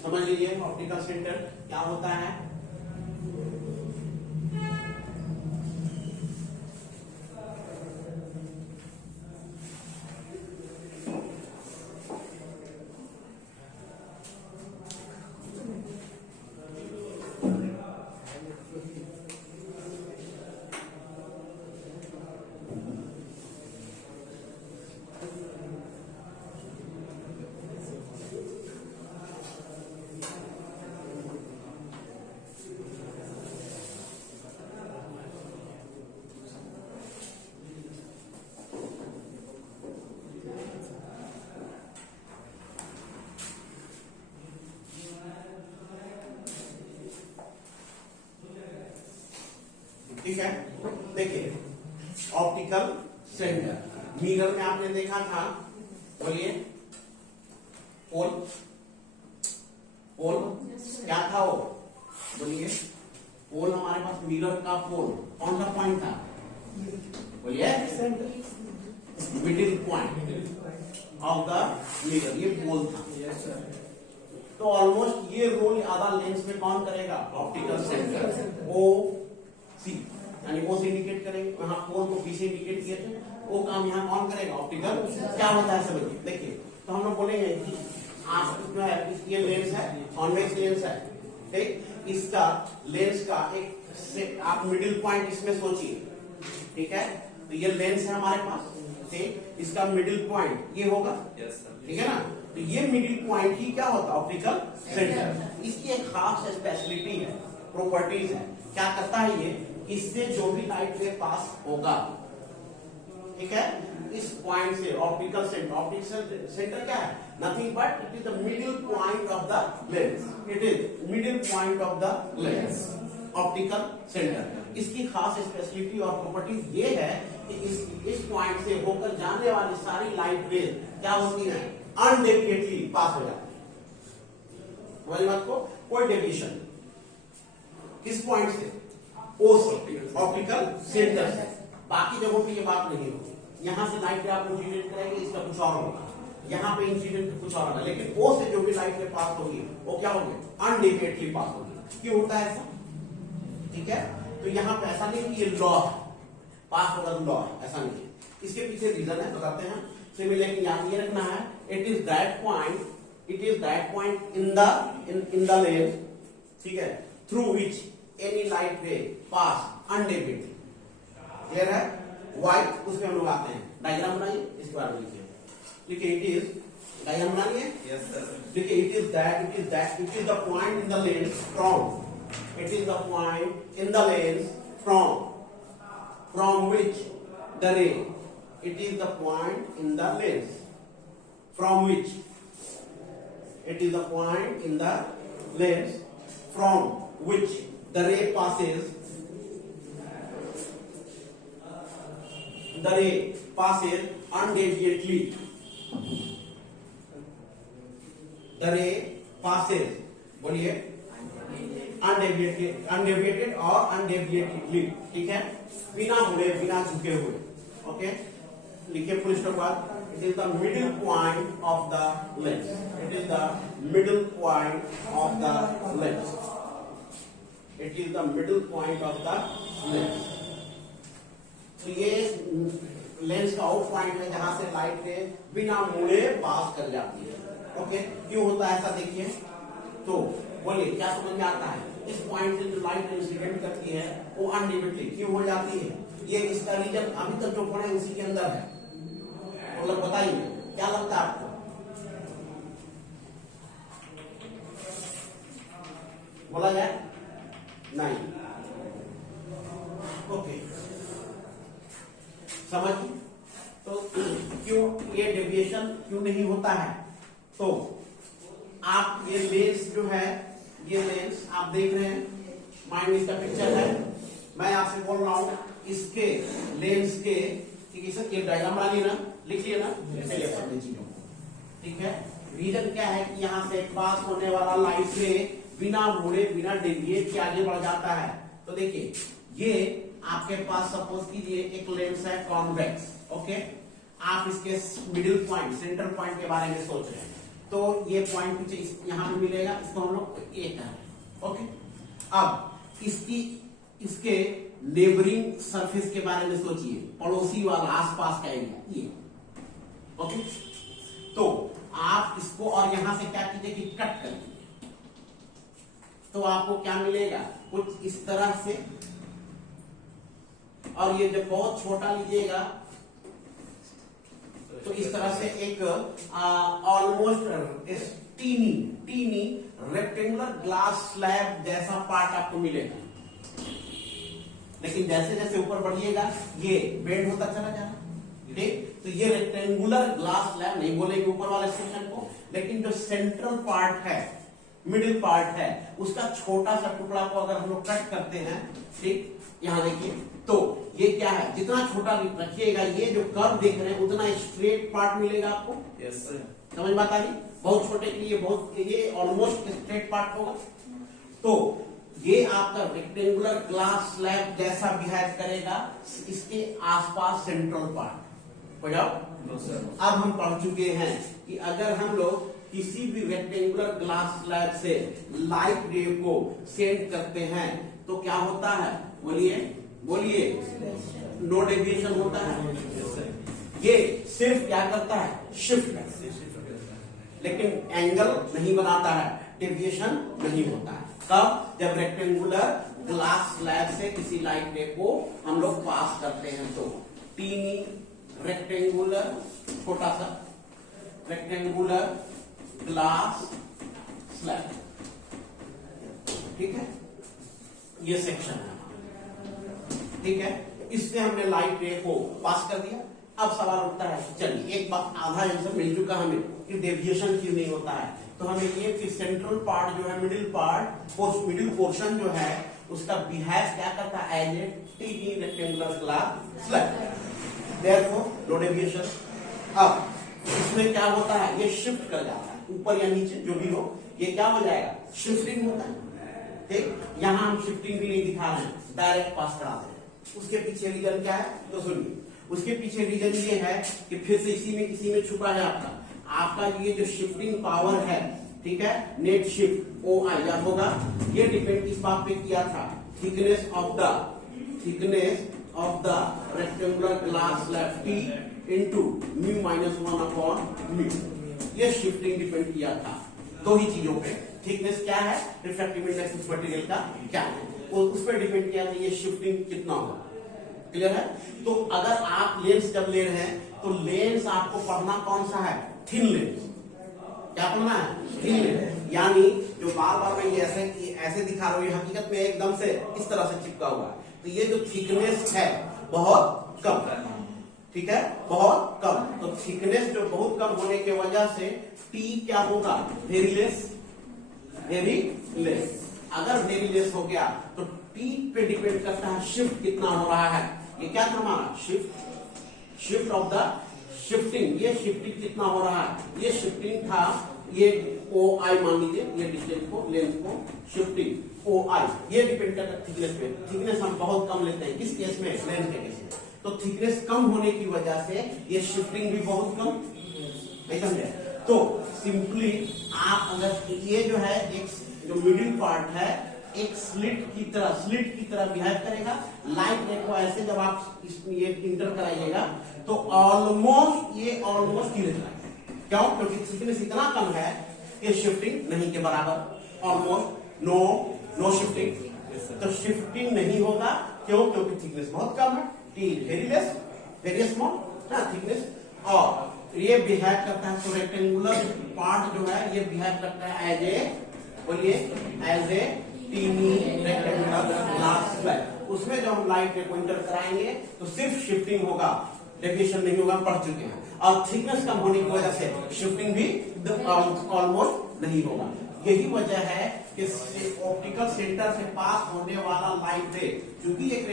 समझ लीजिए ऑप्टिकल सेंटर क्या होता है। ठीक है, देखिए ऑप्टिकल सेंटर मिरर में आपने देखा था, बोलिए पोल। पोल क्या था वो? बोलिए पोल, हमारे पास मिरर का पोल कौन सा पॉइंट था? बोलिए middle point of the mirror, ये पोल था। तो ऑलमोस्ट ये रोल आधा लेंस में कौन करेगा? Optical centre. ओ सी यानी ओ से इंडिकेट करेंगे, वहां पोल को बी से इंडिकेट किए थे, वो काम यहाँ कौन करेगा? ऑप्टिकल। क्या होता है समझिए, देखिए तो हम लोग बोलेंगे कि आप जो है ये लेंस है, कॉन्वेक्स लेंस है, ठीक। इसका लेंस का एक आप मिडिल पॉइंट इसमें सोचिए, ठीक है। तो ये लेंस है हमारे पास, ठीक, इसका मिडिल पॉइंट ये होगा, ठीक है ना। तो ये मिडिल पॉइंट ही क्या होता है, ऑप्टिकल सेंटर। इसकी एक खास स्पेशलिटी है, प्रॉपर्टीज है। क्या करता है ये, इससे जो भी लाइट रे पास होगा, ठीक है, इस पॉइंट से ऑप्टिकल सेंटर क्या है, nothing but it is the middle point of the lens, it is middle point of the lens, optical centre. इसकी खास स्पेशलिटी और प्रॉपर्टीज ये है कि इस पॉइंट से होकर जाने वाली सारी लाइट रेज क्या होती है, अनडेविएटली पास हो जाती है। वही बात को, कोई डेविएशन किस पॉइंट से, ओ से, ऑप्टिकल सेंटर से। बाकी जगहों पे ये बात नहीं होगी, यहां से लाइट आप इंसिडेंट करेंगे, इसका कुछ और होगा, यहाँ पे इंसिडेंट कुछ और होगा, लेकिन ओ से जो भी लाइट पास होगी वो क्या होगी, अनडेविएटली पास होगी। क्यों होता है ऐसा, ठीक है। तो यहाँ पे ऐसा नहीं कि ये लॉ पास होगा तो लॉ है, ऐसा नहीं है। इसके पीछे रीजन है, बताते हैं। सिमिलरली याद ये रखना है, it is that point in the lens, ठीक है, थ्रू विच एनी लाइट रे पास अनडेविएटली। क्लियर है, वाई उसमें हम लोग आते हैं। डायग्राम बनाइए, इसके बारे में लिखिए, देखिए इट इज, डायग्राम बनाइए, देखिए it is the point in the lens from, it is the point in the lens from which the ray, it is the point in the lens from which, it is the point in the lens from which the ray passes, undeviately, the ray passes, बोलिए, अनडेविएटेड और अनडेविएटेडली, ठीक है, बिना मुड़े बिना झुके हुए। ओके, लिखिए फुल स्टॉप बाद, it is the middle point of the lens, it is the middle point of the lens, it is the middle point of the lens. तो ये लेंस का आउट पॉइंट है जहां से लाइट रे बिना मुड़े पास कर जाती है। ओके, क्यों होता है ऐसा देखिए, तो बोलिए क्या समझ में आता है। इस पॉइंट से जो लाइट इंसिडेंट करती है वो अनडेविएटली क्यों हो जाती है, ये इसका रीजन अभी तक जो पढ़े उसी के अंदर है। तो मतलब बताइए क्या लगता है आपको, बोला जाए नहीं। ओके, समझ, तो क्यों ये डेविएशन क्यों नहीं होता है। तो आप ये लेंस जो है, ये लेंस आप देख रहे हैं, माइंड इसका पिक्चर है, मैं आपसे बोल रहा हूं इसके लेंस के, ठीक है सर, ये डायग्राम बना लिया ना, लिख लिया ना, ऐसे लिख सकते चीजों, ठीक है। रीजन क्या है कि यहाँ से पास होने वाला लाइट से बिना मुड़े बिना डेविएट के आगे बढ़ जाता है। तो देखिए ये आपके पास सपोज कीजिए एक लेंस है कॉन्वेक्स, ओके, आप इसके मिडिल पॉइंट, सेंटर पॉइंट के बारे में सोच रहे हैं, तो ये पॉइंट कुछ यहाँ पे मिलेगा, इसको हम लोग ए कह रहे हैं। ओके, अब इसके नेबरिंग सरफेस के बारे में सोचिए, पड़ोसी वाला आसपास का एरिया ये। ओके, तो आप इसको और यहां से क्या कीजिए कि कट कर दीजिए, तो आपको क्या मिलेगा, कुछ इस तरह से, और ये जब बहुत छोटा लीजिएगा तो इस तरह से एक almost tiny rectangular glass slab जैसा पार्ट आपको मिलेगा। लेकिन जैसे जैसे ऊपर बढ़िएगा ये बेंड होता चला जा रहा है, ठीक। तो ये रेक्टेंगुलर ग्लास स्लैब नहीं बोलेंगे ऊपर वाले सेक्शन को, लेकिन जो सेंट्रल पार्ट है, मिडिल पार्ट है, उसका छोटा सा टुकड़ा को अगर हम लोग कट करते हैं, ठीक, यहां देखिए, तो ये क्या है, जितना छोटा रखिएगा, ये जो कर्व देख रहे हैं उतना स्ट्रेट पार्ट मिलेगा आपको। यस सर, समझ बात आ रही, बहुत छोटे के लिए बहुत, ये ऑलमोस्ट स्ट्रेट पार्ट होगा। तो ये आपका रेक्टेंगुलर ग्लास स्लैब जैसा बिहेव करेगा, इसके आसपास सेंट्रल पार्ट हो जाओ। अब हम पढ़ चुके हैं कि अगर हम लोग किसी भी रेक्टेंगुलर ग्लास स्लैब से लाइट रे को सेंड करते हैं तो क्या होता है, बोलिए, नो डेविएशन होता है। ये सिर्फ क्या करता है, शिफ्ट, लेकिन एंगल नहीं बनाता है। डेविएशन नहीं होता है। कब? जब रेक्टेंगुलर ग्लास स्लैब से किसी लाइट रे को हम लोग पास करते हैं तो टीनी रेक्टेंगुलर, छोटा सा रेक्टेंगुलर ग्लास स्लैब, ठीक है, ये सेक्शन है, ठीक है, इससे हमने लाइट रे को पास कर दिया। अब सवाल उठता है, चलिए एक बात, आधा आंसर मिल चुका हमें कि डेविएशन क्यों नहीं होता है, तो हमें ये कि सेंट्रल पार्ट जो है, मिडिल पार्ट, मिडिल पोर्शन जो है उसका बिहेव क्या करता है, as a tiny rectangular glass slab, therefore no deviation. अब इसमें क्या होता है, ये शिफ्ट कर जाता है ऊपर या नीचे जो भी हो, ये क्या हो जाएगा, शिफ्टिंग होता है, ठीक। यहां हम शिफ्टिंग भी नहीं दिखा रहे हैं, डायरेक्ट पास करा रहे हैं। उसके पीछे रीजन क्या है, तो सुनिए, उसके पीछे रीजन ये है कि फिर से इसी में छुपा है आपका ये जो शिफ्टिंग पावर है, ठीक है, नेट शिफ्ट ओ आई याद होगा, ये डिपेंड किस बात पे किया था, thickness of the rectangular glass slab T into mu minus 1/म्यू, ये शिफ्टिंग डिपेंड किया था दो ही चीजों पे। थिकनेस क्या है, रिफ्रैक्टिव इंडेक्स उस मटेरियल का क्या है, उस पर डिपेंड किया था ये शिफ्टिंग कितना होगा, क्लियर है। तो अगर आप लेंस जब ले रहे हैं तो लेंस आपको पढ़ना कौन सा है, थिन लेंस, क्या पढ़ना है, थिन लेंस, यानी जो बार बार मैं ये ऐसे दिखा रहा हूं, ये हकीकत में एकदम से इस तरह से चिपका हुआ है, तो ये जो थिकनेस है बहुत कम है, ठीक है, बहुत कम। तो थिकनेस जो बहुत कम होने की वजह से टी क्या होगा, वेरी लेस, वेरी लेस। अगर वेरी लेस हो गया तो टी पे डिपेंड करता है शिफ्ट कितना हो रहा है, ये क्या था हमारा शिफ्ट ऑफ द शिफ्टिंग, ये शिफ्टिंग कितना हो रहा है, ये शिफ्टिंग था, ये ओ आई मान लीजिए, ये डिस्टेंस को, लेंथ को, शिफ्टिंग ओ आई, ये डिपेंड करता है थिकनेस पे। थिकनेस हम बहुत कम लेते हैं, किस केस में, लेंथ के केस में, तो थिकनेस कम होने की वजह से ये शिफ्टिंग भी बहुत कम, नहीं समझे। तो सिंपली आप अगर ये जो है एक जो मिडिल पार्ट है एक स्लिट की तरह बिहेव करेगा, लाइट रे को ऐसे जब आप ये इंटर कराइएगा तो ऑलमोस्ट गिर जाएगा, क्यों, क्योंकि थिकनेस इतना कम है कि शिफ्टिंग नहीं के बराबर, ऑलमोस्ट नो शिफ्टिंग, तो शिफ्टिंग नहीं होगा, क्यों, क्योंकि थिकनेस बहुत कम है, T very less, very small thickness, और ये बिहेव करता है, तो रेक्टेंगुलर पार्ट जो है ये बिहेव करता है as a tiny rectangular glass slab. उसमें जो हम लाइट को इंटर कराएंगे तो सिर्फ शिफ्टिंग होगा, डेविएशन नहीं होगा, पढ़ चुके हैं, और थिकनेस कम होने की वजह से शिफ्टिंग भी ऑलमोस्ट नहीं होगा। यही वजह है कि ऑप्टिकल सेंटर से पास होने वाला लाइट रे, क्योंकि एक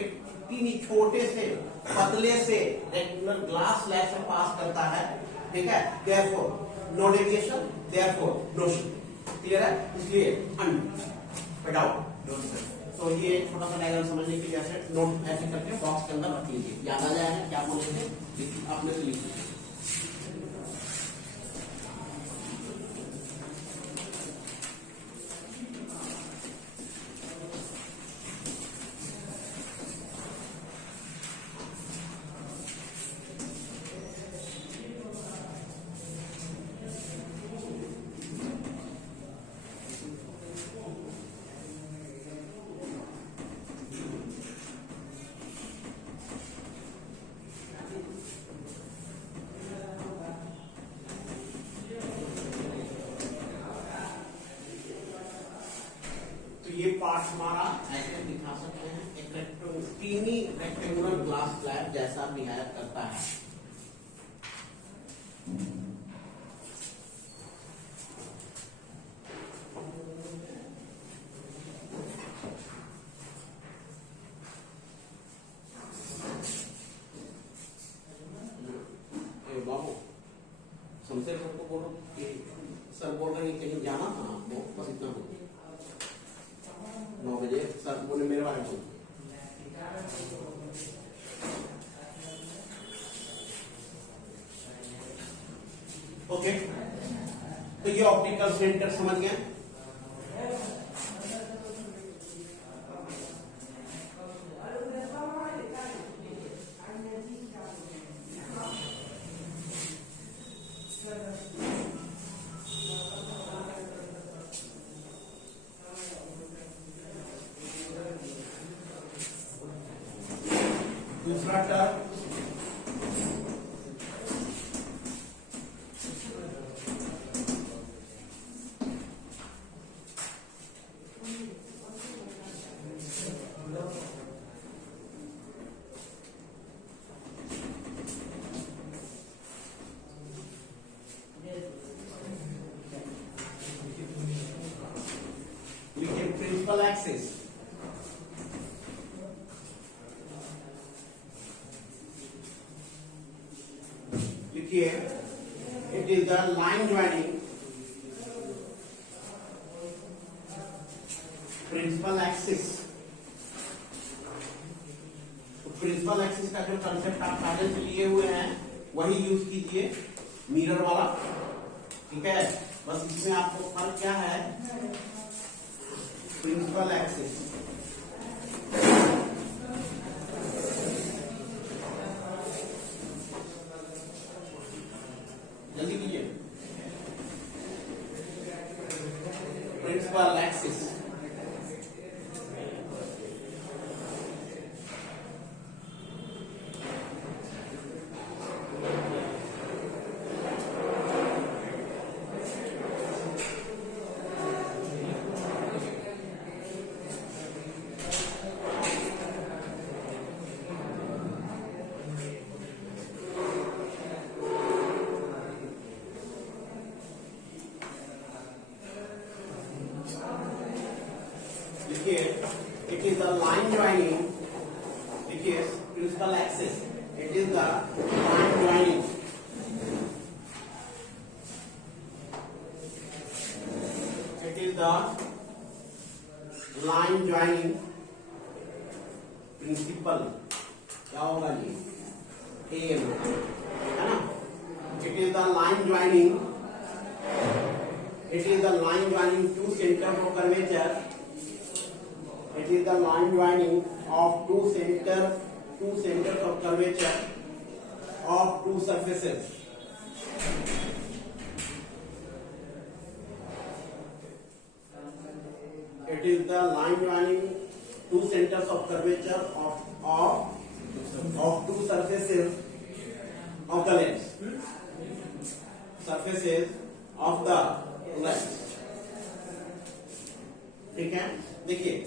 टीनी छोटे से पतले से रेक्टेंगुलर ग्लास स्लैब से पास करता है, ठीक है, therefore no deviation, therefore no shifting, clear है, इसलिए तो ये छोटा सा डायग्राम समझने के लिए ऐसे नोट ऐसे करके बॉक्स के अंदर रख लीजिए, याद आ जाएगा क्या बोले थे, आपने से लिख लीजिए। ये पार्ट हमारा ऐसे दिखा सकते हैं, एक टीनी रेक्टेंगुलर ग्लास स्लैब जैसा बिहेव करता है। बाबू शमशेर सर को बोलो कि सर बोल रहे हैं कहीं जाना था आपको, बस इतना बोलो, 9 बजे सर बोले मेरे बारे में। ओके, तो ये ऑप्टिकल सेंटर समझ गए। दूसरा टर्म प्रिंसिपल एक्सिस, लिखिए it is the line joining principal axis. तो प्रिंसिपल एक्सिस का जो कंसेप्ट आप पहले से लिए हुए हैं वही यूज कीजिए, मिरर वाला, ठीक है। बस इसमें आपको फर्क क्या है, प्रिंसिपल एक्सिस जल्दी कीजिए, principal axis it is the line joining, देखिए principal axis, it is the line joining, it is the line joining principal, क्या होगा ये AM है ना, it is the line joining, it is the line joining two centers of curvature, it is the line joining of two centers of curvature of two surfaces. It is the line joining two centers of curvature of two surfaces of the lens. Surfaces of the lens. ठीक है, देखिए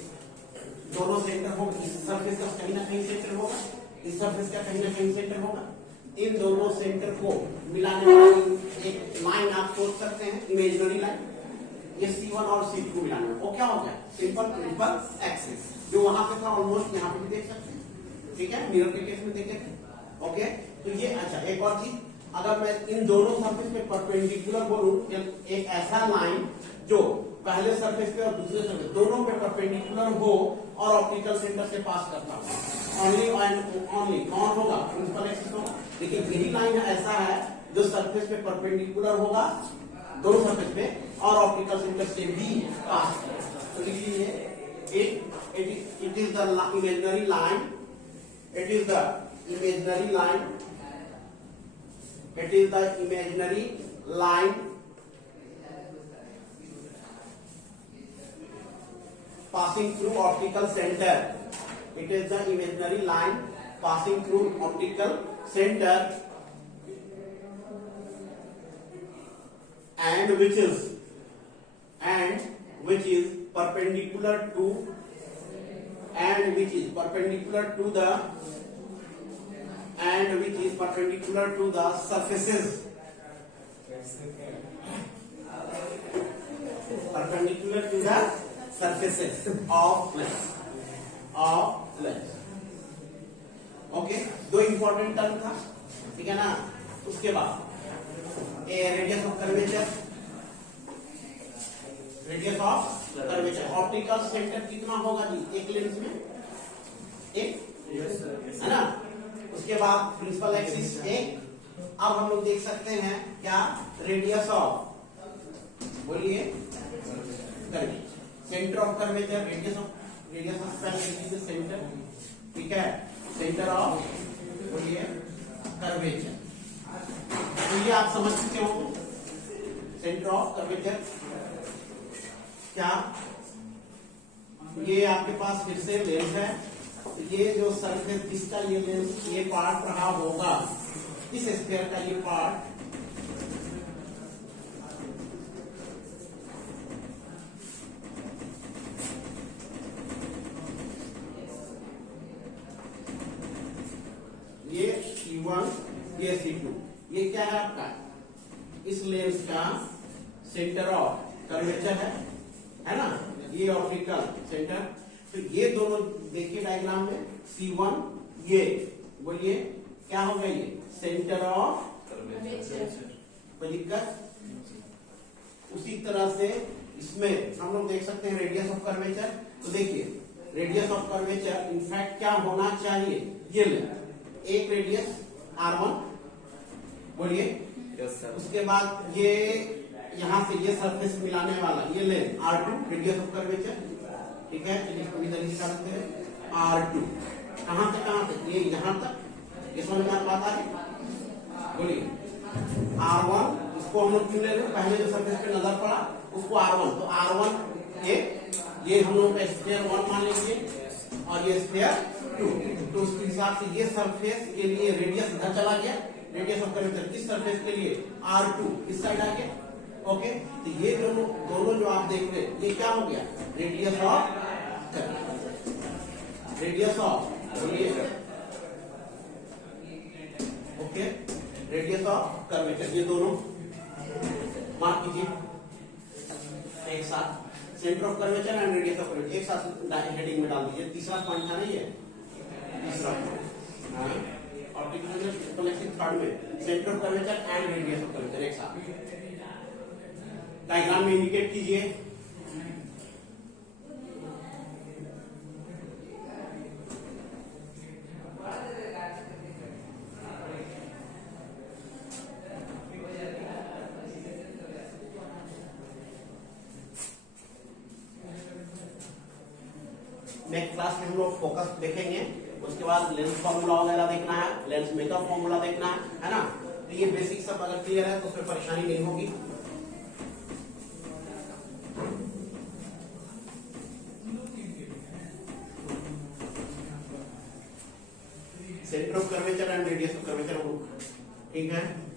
दोनों सेंटर होगा, इस सरफेस का कहीं ना कहीं सेंटर होगा, इस सरफेस का कहीं ना कहीं सेंटर होगा, इन दोनों सेंटर को मिलाने वाली एक लाइन आप सोच सकते हैं, इमेजिनरी लाइन, ये C1 और C2 मिलाने में वो क्या हो गया, सिंपल प्रिंसिपल एक्सिस, जो वहां पे था ऑलमोस्ट यहाँ पे भी देख सकते हैं, ठीक है, मिरर के केस में देखे थे, ओके। तो ये अच्छा एक और चीज, अगर मैं इन दोनों सरफेस पे परपेंडिकुलर बोलूं, एक ऐसा लाइन जो पहले सरफेस पे और दूसरे सरफेस दोनों पे परपेंडिकुलर हो और ऑप्टिकल सेंटर से पास करता हो, ओनली ओनली कौन होगा, प्रिंसिपल एक्सिस होगा। लेकिन यही लाइन ऐसा है जो सरफेस पे परपेंडिकुलर होगा दोनों सरफेस पे और ऑप्टिकल सेंटर से भी पास करेगा। तो लिख लीजिए it is the imaginary line, it is the imaginary line, it is the imaginary line passing through optical center. It is the imaginary line passing through optical center and which is perpendicular to the surfaces, perpendicular to the surfaces of lens, okay. दो इंपॉर्टेंट टर्म था, ठीक है ना। उसके बाद radius of curvature, optical centre कितना होगा जी एक लेंस में, एक है ना। उसके बाद प्रिंसिपल एक्सिस एक, अब हम लोग देख सकते हैं क्या, रेडियस ऑफ, बोलिए curvature, centre of curvature, radius of centre, ठीक है, सेंटर ऑफ, बोलिए कर्वेचर। तो ये आप समझ चुके हो, सेंटर ऑफ कर्वेचर क्या, ये आपके पास फिर से लेंस है, तो ये जो सरफेस जिसका ये पार्ट रहा होगा, इस स्फीयर का ये पार्ट, ये C1 ये C2, ये क्या है आपका, इस लेंस का सेंटर ऑफ कर्वेचर है ना, ये ऑप्टिकल सेंटर। तो ये दोनों देखिए डायग्राम में, C1 ये बोलिए क्या होगा, ये सेंटर ऑफ कोई दिक्कत। उसी तरह से इसमें हम लोग देख सकते हैं रेडियस ऑफ कर्वेचर। तो देखिए रेडियस ऑफ कर्वेचर इनफैक्ट क्या होना चाहिए, ये ले एक रेडियस R1 बोलिए, उसके बाद ये यहां से ये सरफेस मिलाने वाला ये length R2 radius of curvature, ठीक है। चलिए इसको इधर लिखा सकते हैं R2, कहां तक, ये यहां तक, ये समझ में बात आ रही, बोलिए R1, इसको हम लोग क्यों ले रहे हैं, पहले जो सरफेस पे नजर पड़ा उसको R1, तो R1 ये हम लोग का स्फीयर 1 मान लीजिए और ये स्फीयर 2, तो उसके हिसाब से ये सरफेस के लिए रेडियस इधर चला गया, रेडियस ऑफ कर्वेचर इस सरफेस के लिए R2 इस साइड आ गया, ओके। तो ये दोनों जो आप देख रहे हैं ये क्या हो गया, radius of okay, radius of curvature, ये दोनों मार्क कीजिए एक साथ, centre of curvature and radius of curvature एक साथ हेडिंग में डाल दीजिए। तीसरा पॉइंट था नहीं है, तीसरा ऑप्टिकल थर्ड में centre of curvature and radius of curvature एक साथ डायग्राम में इंडिकेट कीजिए। नेक्स्ट क्लास में हम लोग फोकस देखेंगे, उसके बाद लेंस फॉर्मूला वगैरह देखना है, लेंस मेकअप फॉर्मूला देखना है ना। तो ये बेसिक सब अगर क्लियर है तो उसमें परेशानी नहीं होगी। Centre of curvature and radius of curvature, ठीक है।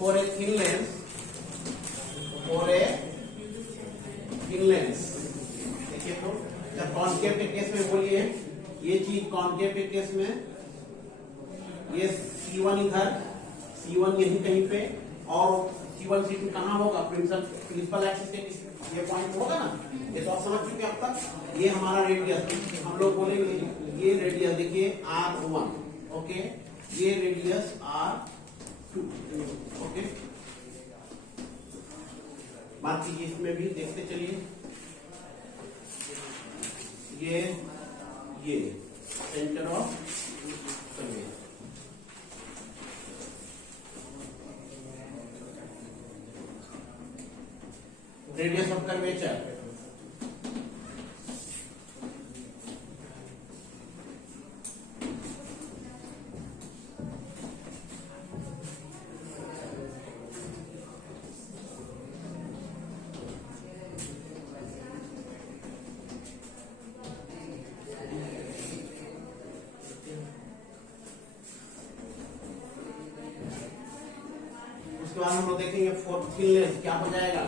For a thin lens, देखिए तो जब कॉन्केव के केस में बोलिए, ये चीज कॉन्केव के केस में ये C1 इधर, C1 यहीं कहीं पे, और C1 C2 कहाँ होगा, प्रिंसिपल एक्सिस के ये पॉइंट होगा ना, ये तो आप समझ चुके अब तक। ये हमारा रेडियस, हम लोग बोलेंगे ये रेडियस देखिए R1, ओके, ये रेडियस R2, ओके। बात कीजिए इसमें भी, देखते चलिए, ये centre of curvature, radius of curvature, उसके बाद हम लोग देखेंगे फोर्थ थिन लेंस क्या हो जाएगा।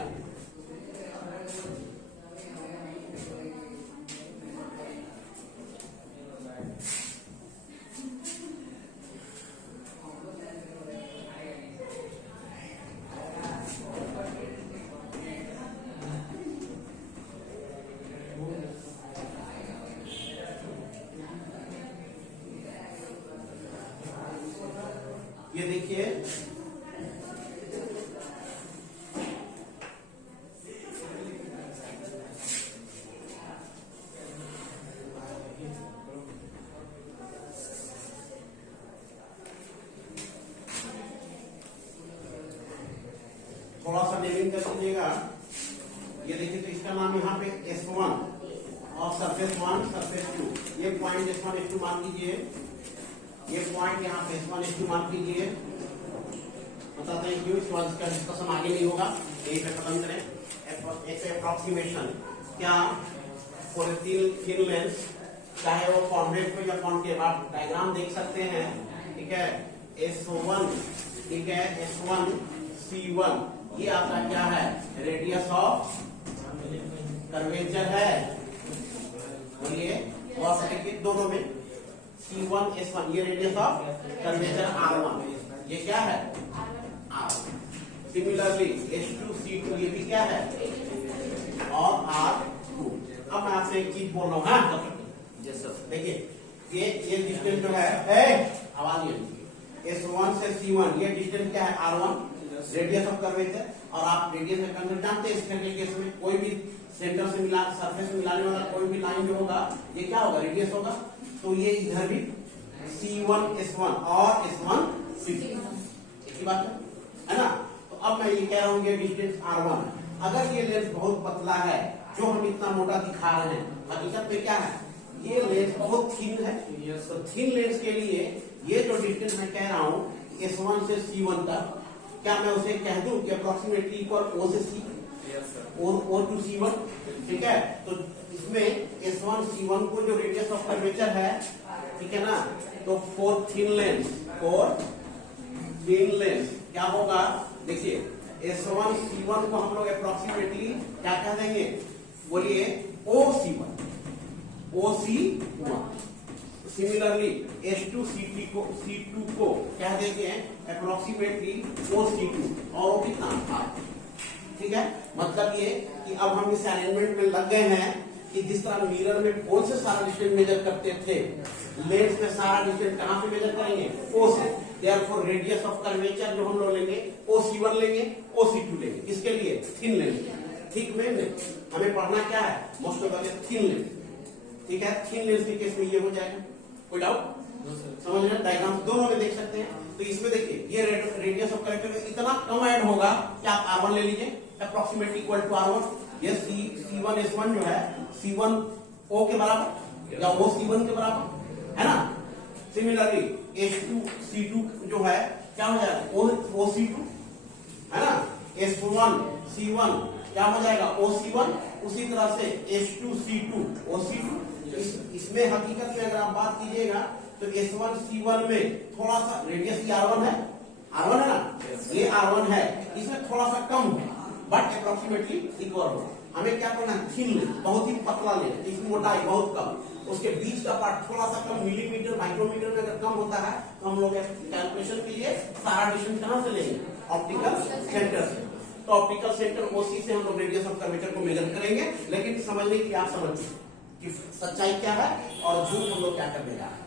ये देखिए थोड़ा सा नेमिंग कर दीजिएगा। ये देखिए तो इसका नाम यहाँ पे S1 और सरफेस 1 सरफेस 2, ये पॉइंट S1 S2 मान लीजिए, ये पॉइंट यहाँ पे S1 S2 मार्क कीजिए। बताते हैं क्यों, इसके बाद इसका डिस्कशन आगे नहीं होगा, यही पे खत्म करें। एक अप्रोक्सीमेशन क्या फॉर थिन लेंस, चाहे वो कॉन्वेक्स में या कॉनकेव, आप डायग्राम देख सकते हैं, ठीक है। S1, ठीक है, S1 C1 ये आपका क्या है, रेडियस ऑफ कर्वेचर है, बोलिए। और देखिए दोनों में C1 S1 ये रेडियस ऑफ कर्वेचर R1, ये क्या है R। सिमिलरली S2 C2 ये भी क्या है और R2। अब मैं आपसे एक चीज बोल रहा हूँ, हाँ देखिए ये डिस्टेंस जो है, आवाज ये S1 से C1 ये डिस्टेंस क्या है R1, रेडियस ऑफ कर्वेचर। और आप रेडियस में कंसेप्ट जानते हैं, इसके केस में कोई भी सेंटर से मिला सरफेस में मिलाने वाला कोई भी लाइन जो होगा ये क्या होगा, रेडियस होगा। तो ये इधर भी C1 S1 और S1 C2 एक ही बात है ना। तो अब मैं ये कह रहा हूँ ये डिस्टेंस R1, अगर ये लेंस बहुत पतला है जो हम इतना मोटा दिखा रहे हैं, हकीकत में क्या है ये लेंस बहुत थिन है। तो थिन लेंस के लिए ये जो डिस्टेंस मैं कह रहा हूँ S1 से C1 तक, क्या मैं उसे कह दूं कि अप्रोक्सीमेटली इक्वल O से C और O टू C1, ठीक है। तो इसमें S1 C1 को जो रेडियस ऑफ कर्वेचर है, ठीक है ना, तो फॉर थिन लेंस क्या होगा, देखिए S1 C1 को हम लोग अप्रोक्सीमेटली क्या कह देंगे, बोलिए OC1। सिमिलरली S2 C2 को कह देंगे अप्रोक्सीमेटली OC2, और वो कितना R, ठीक है। मतलब ये कि अब हम इस अरेंजमेंट में लग गए हैं कि जिस तरह मिरर में पोल से सारा डिस्टेंस मेजर करते थे, लेंस में सारा डिस्टेंस कहां से मेजर करेंगे, O से। देयरफॉर रेडियस ऑफ कर्वेचर जो हम लोग लेंगे OC1 लेंगे, OC2 लेंगे, इसके लिए थिन लेंस, ठीक में हमें पढ़ना क्या है, most of the thin lens, ठीक है। थिन लेंस के केस में ये हो जाएगा, कोई डाउट समझ रहे, डायग्राम दोनों में देख सकते हैं। तो इसमें देखिए ये रेडियस ऑफ कर्वेचर इतना कम ऐड होगा कि आप R1 ले लीजिए अप्रोक्सीमेटली इक्वल टू R1। ये C1 S1 जो है C1 O के बराबर या O C1 के बराबर है ना। सिमिलरली S2 C2 जो है क्या हो जाएगा O C2 है ना। S1 C1 क्या हो जाएगा O C1, उसी तरह से S2 C2 O C2। इसमें हकीकत में अगर आप बात कीजिएगा तो S1 C1 में थोड़ा सा रेडियस R1 है ना, ये R1 है, इसमें थोड़ा सा कम है बट अप्रोक्सीमेटली इक्वल हो। हमें क्या करना है, थिन लेंस, बहुत ही पतला लेंस, इसकी मोटाई बहुत कम, उसके बीच का पार्ट थोड़ा सा कम, मिलीमीटर माइक्रोमीटर में अगर कम होता है तो हम लोग कैलकुलेशन के लिए सारा डिस्टेंस कहां से लेंगे, ऑप्टिकल सेंटर से। तो ऑप्टिकल सेंटर OC से हम लोग रेडियस ऑफ कर्वेचर को मेजर करेंगे, लेकिन समझने की आप समझ कि सच्चाई क्या है और झूठ हम लोग क्या करने जा रहे हैं,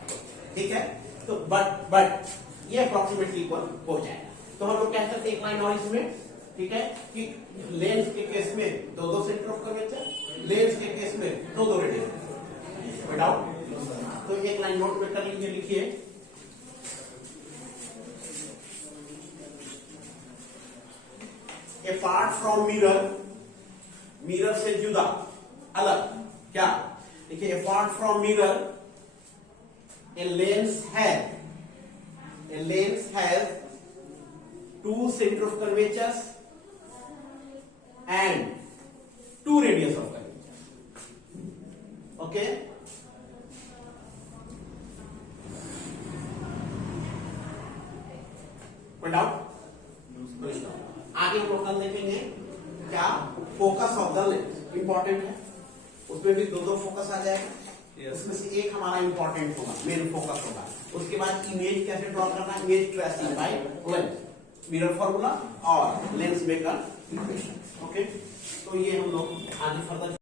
ठीक है। तो बट ये अप्रोक्सीमेटली इक्वल हो जाएगा। तो हम लोग कह सकते हैं एक लाइन और इसमें, ठीक है, कि लेंस के केस में दो सेंटर ऑफ कर्वेचर, लेंस के केस में दो रेडियस, कोई डाउट। तो एक लाइन नोट में कर लीजिए, लिखिए अपार्ट फ्रॉम मिरर से जुदा अलग क्या, देखिए apart from mirror a lens has two center of curvatures and two radius of curvature, okay। कोई डाउट, आगे हम लोग कल देखेंगे क्या, focus of the lens important है, उसमें भी दो फोकस आ जाएगा। उसमें से एक हमारा इंपॉर्टेंट होगा, मेन फोकस होगा। उसके बाद इमेज कैसे ड्रॉ करना है, image tracing by lens, mirror formula और लेंस मेकर इक्वेशन, ओके। तो ये हम लोग आगे फर्दर